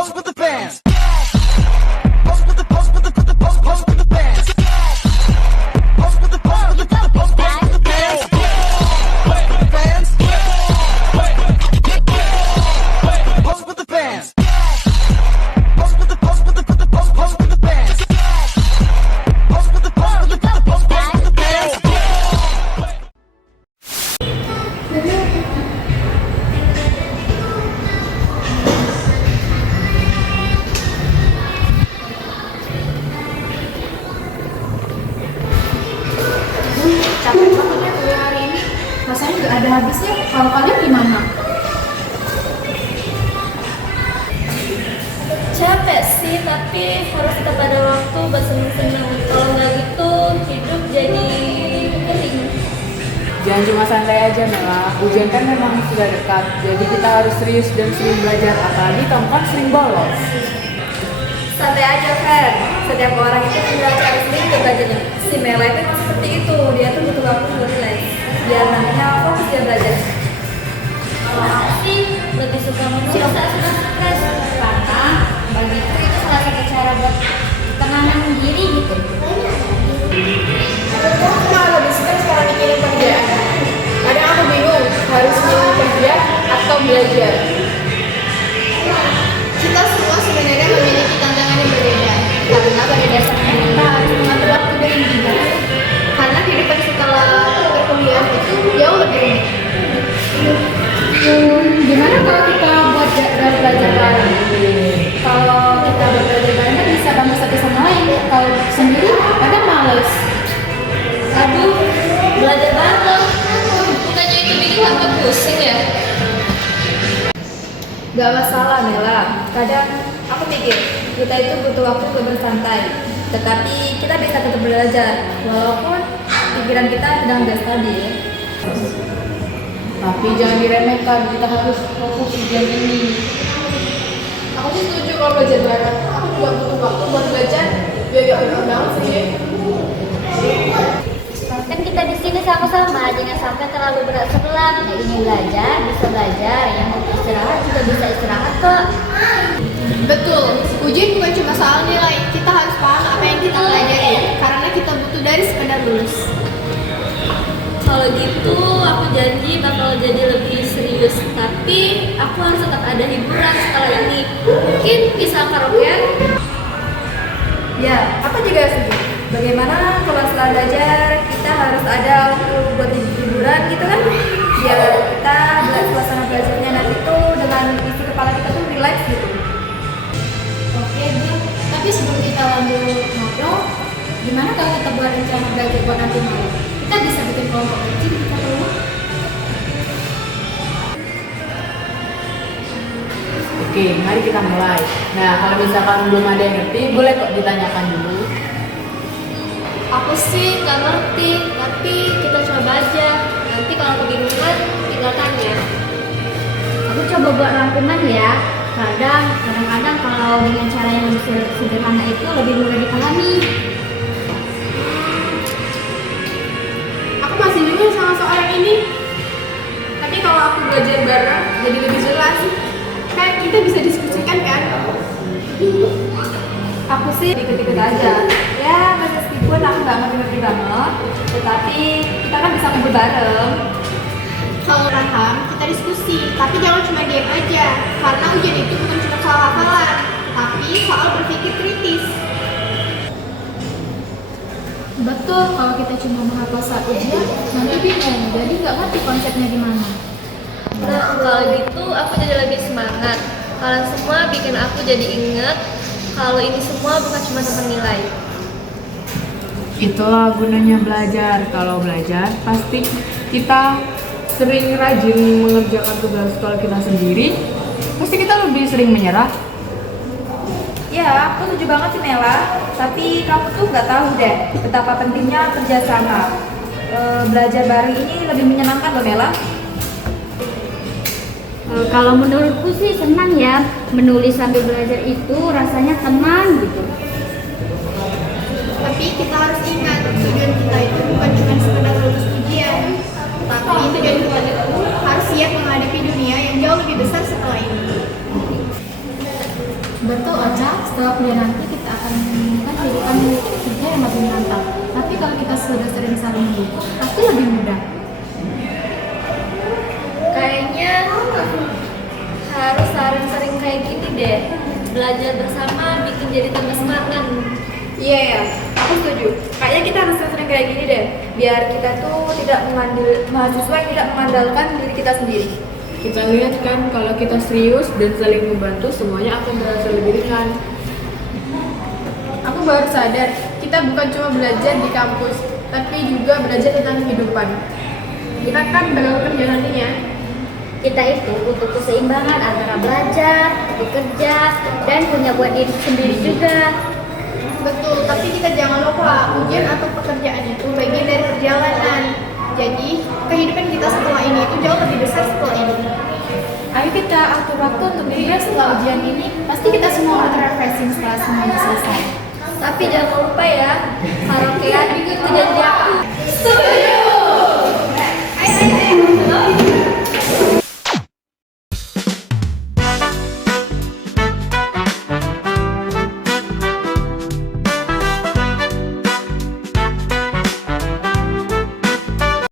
pose with the fans. Pose with the pose with the pose with the fans. Pose with the pose with the pose with the fans. Pose with the fans. Pose with the fans. Pose with the pose with the pose with the fans. Pose with the pose with the pose with the fans. Capek banget ya kuliah hari ini. Rasanya nggak ada habisnya. Kalau kalian gimana? Capek sih, tapi harus tetap ada waktu buat seneng-seneng. Kalau nggak gitu, hidup jadi kering. Jangan cuma santai aja Mela, ujian kan memang sudah dekat, jadi kita harus serius dan sering belajar, apalagi kamu kan sering bolos. Santai aja, Fer. Setiap orang itu punya cara sendiri untuk belajarnya. Si Mela itu emang seperti itu. Dia tuh butuh waktu buat relax. Biar nantinya fokus dia belajar. Kalau aku sih lebih suka menulis saat sudah stres. Karena bagiku itu salah satu cara buat tenangin diri gitu. Aku malah lebih suka sekarang mikirin kerjaan. Kadang aku bingung harus milih kerja atau belajar. Kita semua sebenarnya memiliki tantangan yang berbeda. Karena pada dasarnya kita harus mengatur waktu dengan bijak. Karena kehidupan setelah perkuliahan itu jauh lebih rumit. Gimana kalau kita buat belajar bareng? Kalau kita buat belajar bareng kan bisa bantu satu sama lain. Kalau sendiri kadang males. Aduh, belajar bareng. Bukannya itu bikin tambah pusing ya? Gak masalah Mela, kadang aku mikir kita itu butuh waktu untuk bersantai. Tetapi kita bisa tetap belajar, walaupun pikiran kita sedang gak stabil. Tapi jangan diremehkan, kita harus fokus ujian ini. Aku sih setuju kalau belajar bareng. Aku juga butuh waktu buat belajar. Biar gak bingung banget sih. Kan kita di sini sama-sama, jangan sampai terlalu berat sebelah. Yang ingin belajar bisa belajar, yang mau istirahat juga bisa istirahat kok. Betul, ujian bukan cuma soal nilai. Kita harus paham apa yang kita pelajari. Karena kita butuh dari sekedar lulus. Kalau gitu, aku janji bakal jadi lebih serius. Tapi aku harus tetap ada hiburan setelah ini. Mungkin bisa karaokean? Ya, aku juga setuju. Bagaimana kalau setelah belajar kita harus ada waktu buat hiburan gitu kan? Biar kita suasana belajarnya nanti tuh dengan isi kepala kita tuh relax gitu. Oke, Bu. Tapi sebelum kita lanjut ngobrol, gimana kalau kita buat rencana belajar buat nanti malam? Kita bisa bikin kelompok kecil kita keluar. Oke, mari kita mulai. Nah, kalau misalkan belum ada yang ngerti, boleh kok ditanyakan dulu. Aku sih nggak ngerti, tapi kita coba aja. Nanti kalau kebingungan, tinggal tanya. Aku coba buat rangkuman ya. Kadang-kadang kalau dengan cara yang lebih sederhana itu lebih mudah dipahami. Aku masih bingung sama soal yang ini. Tapi kalau aku belajar bareng, jadi lebih jelas. Kan kita bisa diskusikan kan? Aku sih ikut-ikut aja. Ya, meskipun aku nggak ngerti-ngerti banget, tetapi kita kan bisa ngumpul bareng. Kalau paham, kita diskusi. Tapi jangan cuma diam aja. Karena ujian itu bukan cuma soal hafalan, tapi soal berpikir kritis. Betul, kalau kita cuma menghafal saat ujian, nanti bingung, jadi nggak ngerti konsepnya gimana. Nah, kalau gitu aku jadi lebih semangat. Kalian semua bikin aku jadi inget kalau ini semua bukan cuma tentang nilai. Itulah gunanya belajar. Kalau belajar, pasti kita sering rajin mengerjakan tugas sekolah kita sendiri, pasti kita lebih sering menyerah. Ya, aku setuju banget sih Mela. Tapi kamu tuh nggak tahu deh betapa pentingnya kerjasama. Belajar bareng ini lebih menyenangkan loh Mela. Kalau menurutku sih senang ya, menulis sambil belajar itu rasanya tenang gitu. Tapi kita harus ingat, tujuan kita itu bukan cuma sekedar lulus ujian. Tapi tujuan kita itu harus siap menghadapi dunia yang jauh lebih besar setelah ini. Betul Ocha, setelah kuliah nanti kita akan menemukan kehidupan kerja yang lebih mantap. Tapi kalau kita sudah sering saling mendukung, pasti lebih mudah. Kayaknya harus sering-sering kayak gini deh. Belajar bersama bikin jadi tambah semangat. Iya ya, aku setuju. Kayaknya kita harus sering kayak gini deh, biar kita tuh tidak mahasiswa yang tidak mengandalkan diri kita sendiri. Kita lihat kan kalau kita serius dan saling membantu, semuanya akan terasa lebih ringan. Aku baru sadar, kita bukan cuma belajar di kampus, tapi juga belajar tentang kehidupan. Kita kan bakal kerja nantinya. Kita itu butuh keseimbangan antara belajar, bekerja, dan punya buat diri sendiri juga. Betul, tapi kita jangan lupa ujian atau pekerjaan itu bagian dari perjalanan. Jadi, kehidupan kita setelah ini itu jauh lebih besar setelah ini. Ayo kita atur waktu untuk diri setelah ujian ini. Pasti kita semua akan refreshing setelah semuanya selesai. Tapi jangan lupa ya, karaokean juga